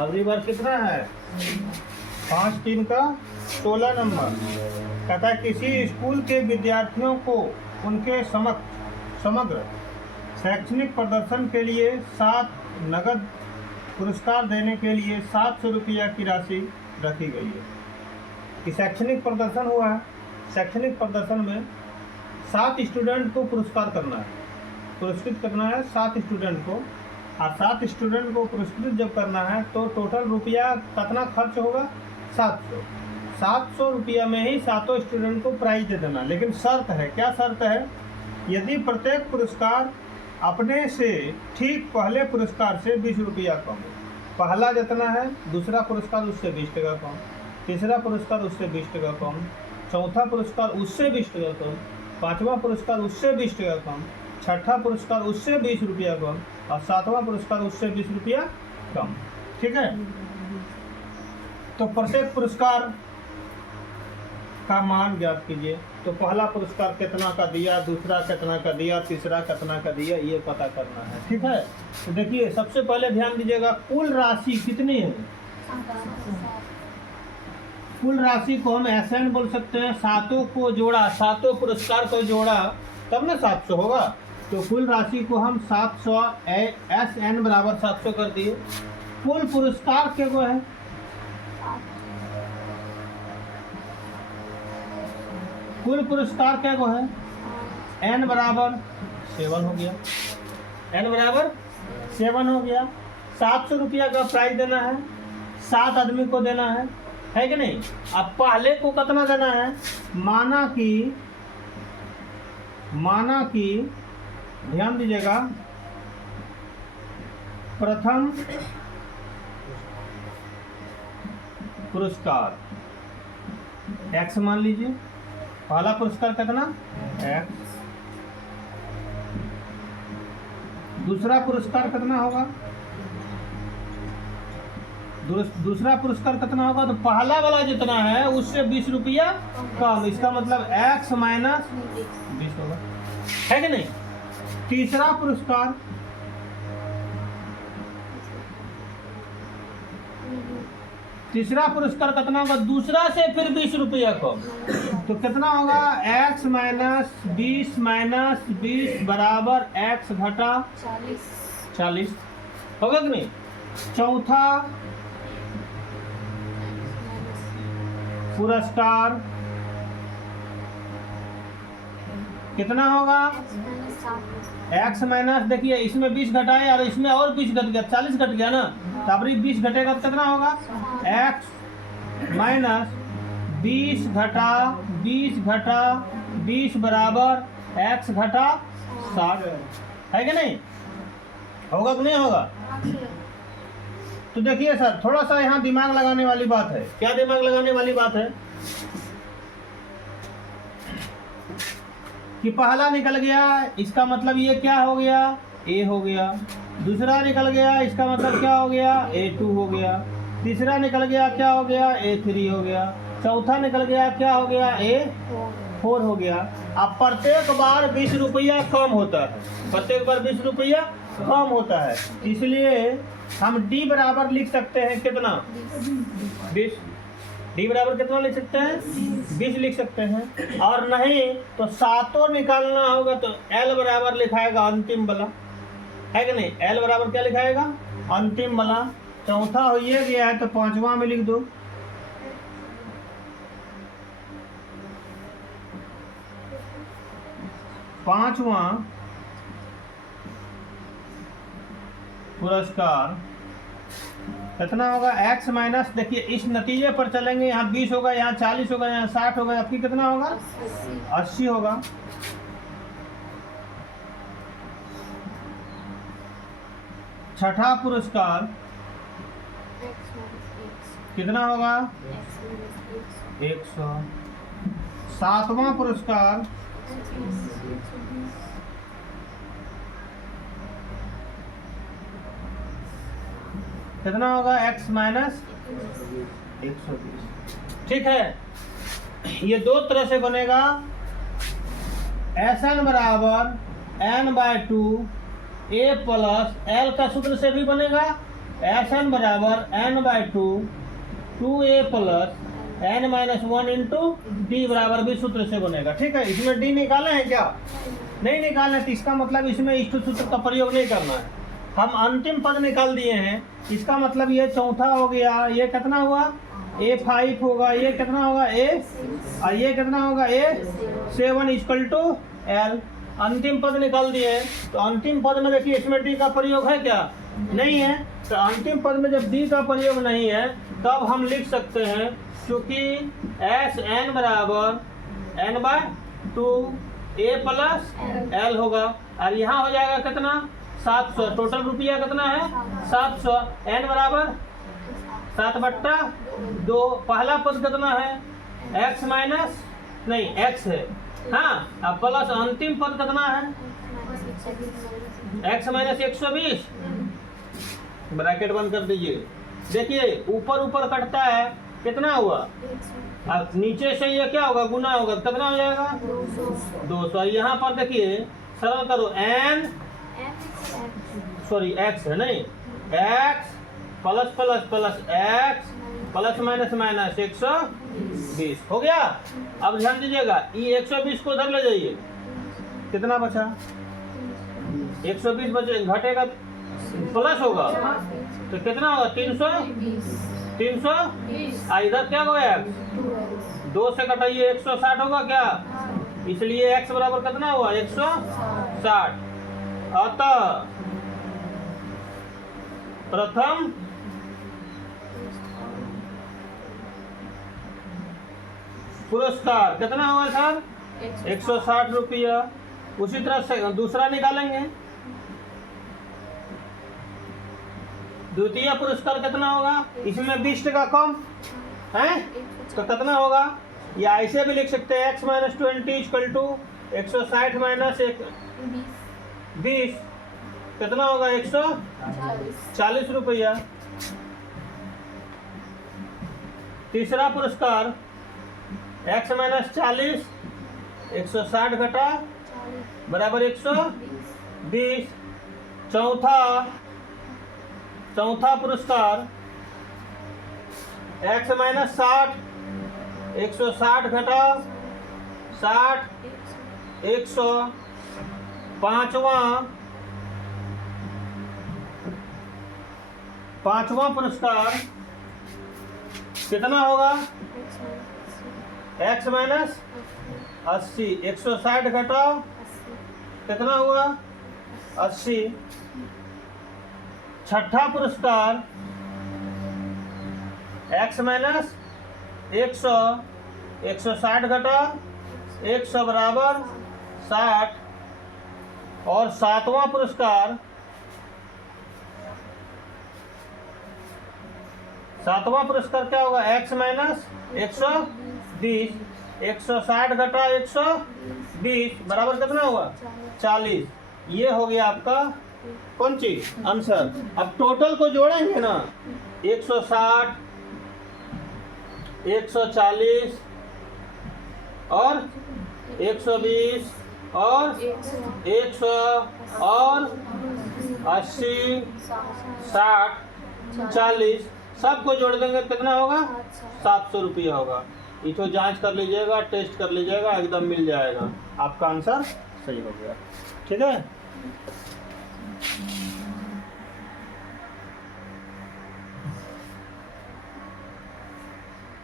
अगली बार कितना है 5-3 का 16 नंबर। कहता है किसी स्कूल के विद्यार्थियों को उनके समग्र शैक्षणिक प्रदर्शन के लिए 7 नगद पुरस्कार देने के लिए 700 रुपया की राशि रखी गई है। कि शैक्षणिक प्रदर्शन हुआ है, शैक्षणिक प्रदर्शन में 7 स्टूडेंट को पुरस्कृत करना है 7 स्टूडेंट को, और 7 स्टूडेंट को पुरस्कृत जब करना है तो टोटल रुपया कितना खर्च होगा 700 रुपया में ही 7 स्टूडेंट को प्राइज दे देना। लेकिन शर्त है, क्या शर्त है, यदि प्रत्येक पुरस्कार अपने से ठीक पहले पुरस्कार से 20 रुपया कम हो। पहला जितना है दूसरा पुरस्कार उससे 20 टका कम, तीसरा पुरस्कार उससे 20 टका कम, चौथा पुरस्कार उससे 20 टका कम, पांचवा पुरस्कार उससे 20 टका कम, छठा पुरस्कार उससे 20 रुपया कम और सातवां पुरस्कार उससे 20 रुपया कम। ठीक है, तो प्रत्येक पुरस्कार का मान ज्ञात कीजिए। तो पहला पुरस्कार कितना का दिया, दूसरा कितना का दिया, तीसरा कितना का दिया, ये पता करना है। ठीक है, तो देखिए सबसे पहले ध्यान दीजिएगा कुल राशि कितनी है। कुल राशि को हम SN बोल सकते हैं, सातों को जोड़ा, सातों पुरस्कार को जोड़ा तब ना 700 होगा। तो कुल राशि को हम 700 SN बराबर 700 कर दिए। कुल पुरस्कार के को है कुल पुरस्कार क्या को है N बराबर 7 हो गया, N बराबर 7 हो गया। 700 रुपया का प्राइज देना है, 7 आदमी को देना है कि नहीं। अब पहले को कितना देना है, माना कि ध्यान दीजिएगा प्रथम पुरस्कार X मान लीजिए, पहला पुरस्कार कितना X, दूसरा पुरस्कार कितना होगा, दूसरा पुरस्कार कितना होगा, तो पहला वाला जितना है उससे 20 रुपया कम, इसका मतलब X माइनस 20 होगा, है कि नहीं। तीसरा पुरस्कार कितना होगा, दूसरा से फिर 20 रुपया कम, तो कितना होगा X माइनस 20 बराबर X घटा 40 होगा कि नहीं। चौथा पुरस्कार कितना होगा X माइनस, देखिए इसमें 20 घटाए और इसमें और 20 घट गया, 40 घट गया ना, तो अब 20 घटेगा तो कितना होगा X माइनस 20 घटा 20 बराबर X घटा 60, है कि नहीं, होगा कि नहीं होगा। तो देखिए सर थोड़ा सा यहाँ दिमाग लगाने वाली बात है। क्या दिमाग लगाने वाली बात है कि पहला निकल गया, इसका मतलब ये क्या हो गया, A हो गया। दूसरा निकल गया, इसका मतलब क्या हो गया, A2 हो गया। तीसरा निकल गया, क्या हो गया, A3 हो गया। चौथा निकल गया, क्या हो गया, A4 हो गया। अब प्रत्येक बार 20 रुपया कम होता है, प्रत्येक बार 20 रुपया कम होता है, इसलिए हम D बराबर लिख सकते हैं कितना 20। D बराबर कितना लिख सकते हैं 20 लिख सकते हैं। और नहीं तो सातों निकालना होगा तो L बराबर लिखाएगा अंतिम वाला, है कि नहीं। L बराबर क्या लिखाएगा, अंतिम वाला। चौथा हो ये गया है तो पांचवा में लिख दो। पांचवा पुरस्कार कितना होगा X माइनस, देखिए इस नतीजे पर चलेंगे, यहाँ 20 होगा, यहाँ 40 होगा, यहाँ 60 होगा, आपकी कितना होगा 80 होगा। छठा पुरस्कार कितना होगा 100। सातवां पुरस्कार कितना होगा X माइनस 120। ठीक है, ये दो तरह से बनेगा। SN बराबर N/2 A प्लस L का सूत्र से भी बनेगा एस एन बराबर n by 2a plus n-1 into D बराबर भी सूत्र से बनेगा। ठीक है, इसमें डी निकाले हैं क्या? नहीं निकालना है, तो इसका मतलब इसमें इष्ट सूत्र का प्रयोग नहीं करना है। हम अंतिम पद निकाल दिए हैं, इसका मतलब ये चौथा हो गया, ये कितना हुआ a5 होगा, ये कितना होगा a, और ये कितना होगा a7 इक्वल टू l। अंतिम पद निकाल दिए, तो अंतिम पद में देखिए इसमें डी का प्रयोग है क्या? नहीं है। तो अंतिम पद में जब डी का प्रयोग नहीं है तब हम लिख सकते हैं, क्योंकि एस एन बराबर n by 2a plus l होगा, और यहाँ हो जाएगा कितना 700। टोटल रुपया कितना है 700। n बराबर 7/2। पहला पद कितना है x माइनस नहीं x है, हाँ, अब प्लस अंतिम पद कितना है x माइनस 120। ब्रैकेट बंद कर दीजिए। देखिए ऊपर ऊपर कटता है, कितना हुआ, अब नीचे से ये क्या होगा गुना होगा, कितना हो जाएगा 200। यहाँ पर देखिए सरल करो, x है नहीं, x plus plus plus x plus minus minus 120 हो गया। अब ध्यान दीजिएगा, ये 120 को उधर ले जाइए, कितना बचा 120 बचे, घटेगा प्लस होगा तो कितना होगा 300 इधर क्या होगा 2 से घटाइए 160 होगा क्या, इसलिए x बराबर कितना हुआ 160। अतः प्रथम पुरस्कार कितना हुआ सर 160 रुपया। उसी तरह से दूसरा निकालेंगे, द्वितीय पुरस्कार कितना होगा, इसमें 20 टका कम है तो कितना होगा, या ऐसे भी लिख सकते हैं x minus 20 equal to 160 minus 20 कितना होगा 140 रुपया। तीसरा पुरस्कार x माइनस 40 160 घटा बराबर 120। चौथा पुरस्कार x माइनस 60 160 घटा 60 100। पांचवा पुरस्कार कितना होगा x माइनस 80 160 घटा कितना हुआ 80। छठा पुरस्कार x माइनस 100 160 घटा 100 बराबर 60। और सातवां पुरस्कार क्या होगा x माइनस 120 160 घटा 120 बराबर कितना हुआ 40। ये हो गया आपका कौन चीज आंसर। अब टोटल को जोड़ेंगे ना 160 140 और 120 और 100 और 80 60 40 सबको जोड़ देंगे कितना होगा 700 रुपया होगा। इसको जांच कर लीजिएगा, टेस्ट कर लीजिएगा, एकदम मिल जाएगा, आपका आंसर सही हो गया। ठीक है।